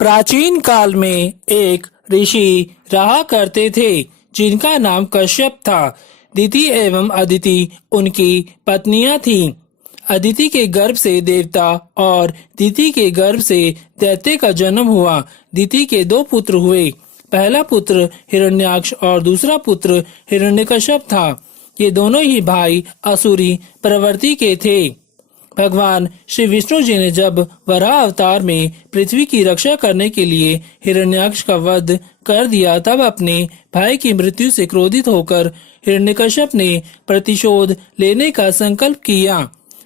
प्राचीन काल में एक ऋषि रहा करते थे जिनका नाम कश्यप था। दिति एवं अदिति उनकी पत्नियां थीं। अदिति के गर्भ से देवता और दिति के गर्भ से दैत्य का जन्म हुआ। दिति के दो पुत्र हुए। पहला पुत्र हिरण्याक्ष और दूसरा पुत्र हिरण्यकश्यप था। ये दोनों ही भाई असुरी प्रवृत्ति के थे। भगवान श्री विष्णु जी ने जब वराह अवतार में पृथ्वी की रक्षा करने के लिए हिरण्याक्ष का वध कर दिया, तब अपने भाई की मृत्यु से क्रोधित होकर हिरण्यकश्यप ने प्रतिशोध लेने का संकल्प किया।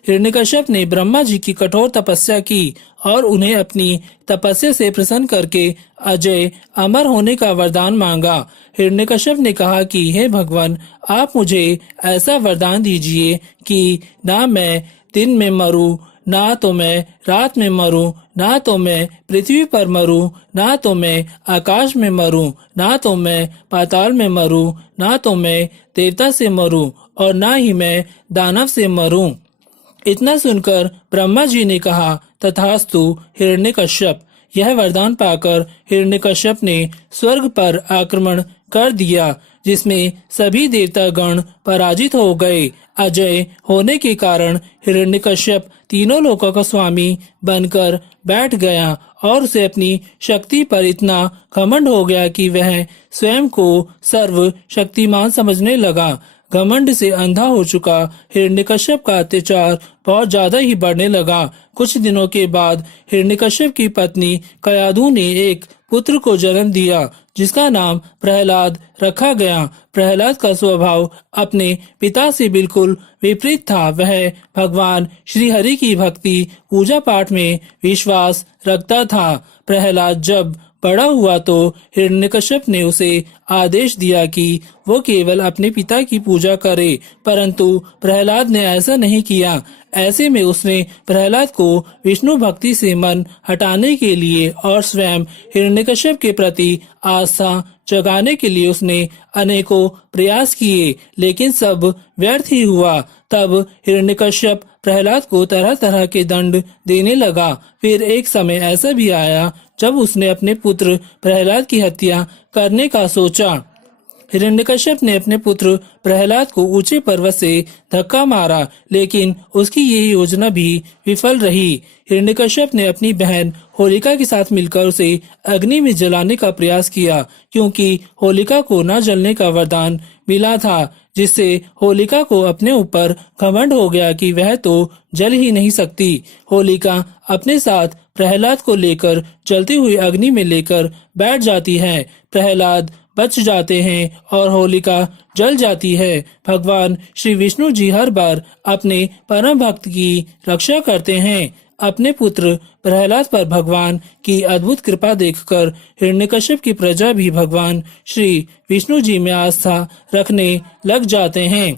हिरण्यकश्यप ने ब्रह्मा जी की कठोर तपस्या की और उन्हें अपनी तपस्या से प्रसन्न करके अजय अमर होने का वरदान मांगा। हिरण्यकश्यप ने कहा कि हे भगवान, आप मुझे ऐसा वरदान दीजिए कि ना मैं दिन में मरूं, ना तो मैं रात में मरूं, ना तो मैं पृथ्वी पर मरूं, ना तो मैं आकाश में मरूं, ना तो मैं पाताल में मरूं, ना तो मैं देवता से मरूं और ना ही मैं दानव से मरूं। इतना सुनकर ब्रह्मा जी ने कहा, तथास्तु हिरण्यकश्यप। यह वरदान पाकर हिरण्यकश्यप ने स्वर्ग पर आक्रमण कर दिया, जिसमें सभी देवता गण पराजित हो गए। अजय होने के कारण हिरण्यकश्यप तीनों लोकों का स्वामी बनकर बैठ गया और उसे अपनी शक्ति पर इतना घमंड हो गया कि वह स्वयं को सर्वशक्तिमान समझने लगा। घमंड से अंधा हो चुका हिरण्यकश्यप का अत्याचार बहुत ज्यादा ही बढ़ने लगा। कुछ दिनों के बाद हिरण्यकश्यप की पत्नी कयाधु ने एक पुत्र को जन्म दिया, जिसका नाम प्रहलाद रखा गया। प्रहलाद का स्वभाव अपने पिता से बिल्कुल विपरीत था। वह भगवान श्री हरि की भक्ति पूजा पाठ में विश्वास रखता था। प्रहलाद जब बड़ा हुआ तो हिरण्यकश्यप ने उसे आदेश दिया कि वो केवल अपने पिता की पूजा करे, परंतु प्रहलाद ने ऐसा नहीं किया। ऐसे में उसने प्रहलाद को विष्णु भक्ति से मन हटाने के लिए और स्वयं हिरण्यकश्यप के प्रति आस्था जगाने के लिए उसने अनेकों प्रयास किए, लेकिन सब व्यर्थ ही हुआ। तब हिरण्यकश्यप प्रहलाद को तरह तरह के दंड देने लगा। फिर एक समय ऐसा भी आया जब उसने अपने पुत्र प्रहलाद की हत्या करने का सोचा। हिरण्यकश्यप ने अपने पुत्र प्रहलाद को ऊंचे पर्वत से धक्का मारा, लेकिन उसकी ये योजना भी विफल रही। हिरण्यकश्यप ने अपनी बहन होलिका के साथ मिलकर उसे अग्नि में जलाने का प्रयास किया, क्योंकि होलिका को न जलने का वरदान मिला था, जिससे होलिका को अपने ऊपर घमंड हो गया कि वह तो जल ही नहीं सकती। होलिका अपने साथ प्रहलाद को लेकर जलती हुई अग्नि में लेकर बैठ जाती है। प्रहलाद बच जाते हैं और होलिका जल जाती है। भगवान श्री विष्णु जी हर बार अपने परम भक्त की रक्षा करते हैं। अपने पुत्र प्रहलाद पर भगवान की अद्भुत कृपा देखकर हिरण्यकश्यप की प्रजा भी भगवान श्री विष्णु जी में आस्था रखने लग जाते हैं।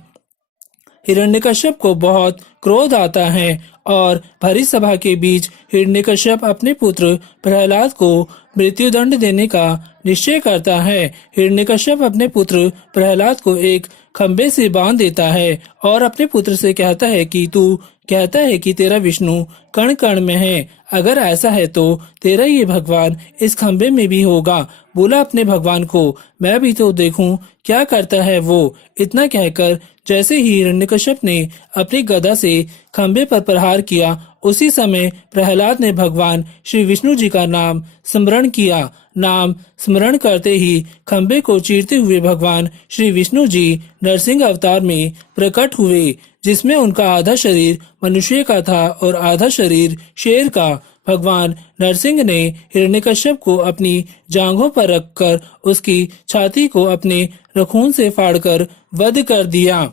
हिरण्यकश्यप को बहुत क्रोध आता है और भरी सभा के बीच हिरण्यकश्यप अपने पुत्र प्रहलाद को मृत्युदंड देने का निश्चय करता है। हिरण्यकश्यप अपने पुत्र प्रहलाद को एक खंबे से बांध देता है और अपने पुत्र से कहता है कि तू कहता है कि तेरा विष्णु कण कण में है, अगर ऐसा है तो तेरा ये भगवान इस खंबे में भी होगा। बोला अपने भगवान को, मैं भी तो देखूं क्या करता है वो। इतना कहकर जैसे ही हिरण्यकश्यप ने अपनी गदा से खंबे पर प्रहार किया, उसी समय प्रहलाद ने भगवान श्री विष्णु जी का नाम स्मरण किया। नाम स्मरण करते ही खंबे को चीरते हुए भगवान श्री विष्णु जी नरसिंह अवतार में प्रकट हुए, जिसमें उनका आधा शरीर मनुष्य का था और आधा शरीर शेर का। भगवान नरसिंह ने हिरण्यकश्यप को अपनी जांघों पर रखकर उसकी छाती को अपने रखून से फाड़कर वध कर दिया।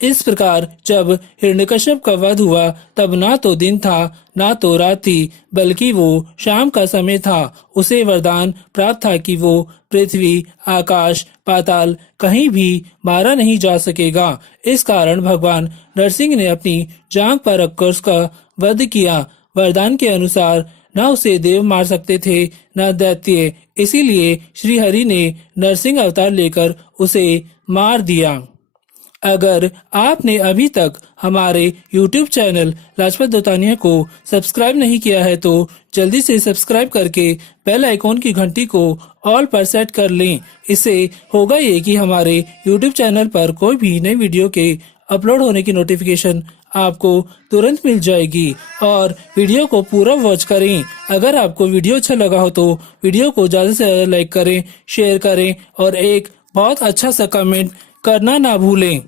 इस प्रकार जब हिरण्यकश्यप का वध हुआ, तब ना तो दिन था ना तो रात थी, बल्कि वो शाम का समय था। उसे वरदान प्राप्त था कि वो पृथ्वी, आकाश, पाताल कहीं भी मारा नहीं जा सकेगा। इस कारण भगवान नरसिंह ने अपनी जांघ पर रखकर उसका वध किया। वरदान के अनुसार न उसे देव मार सकते थे न दैत्य, इसीलिए श्री हरि ने नरसिंह अवतार लेकर उसे मार दिया। अगर आपने अभी तक हमारे YouTube चैनल लाजपत दोतानिया को सब्सक्राइब नहीं किया है तो जल्दी से सब्सक्राइब करके बेल आइकॉन की घंटी को ऑल पर सेट कर लें। इससे होगा ये कि हमारे YouTube चैनल पर कोई भी नई वीडियो के अपलोड होने की नोटिफिकेशन आपको तुरंत मिल जाएगी। और वीडियो को पूरा वॉच करें। अगर आपको वीडियो अच्छा लगा हो तो वीडियो को ज़्यादा से ज़्यादा लाइक करें, शेयर करें और एक बहुत अच्छा सा कमेंट करना ना भूलें।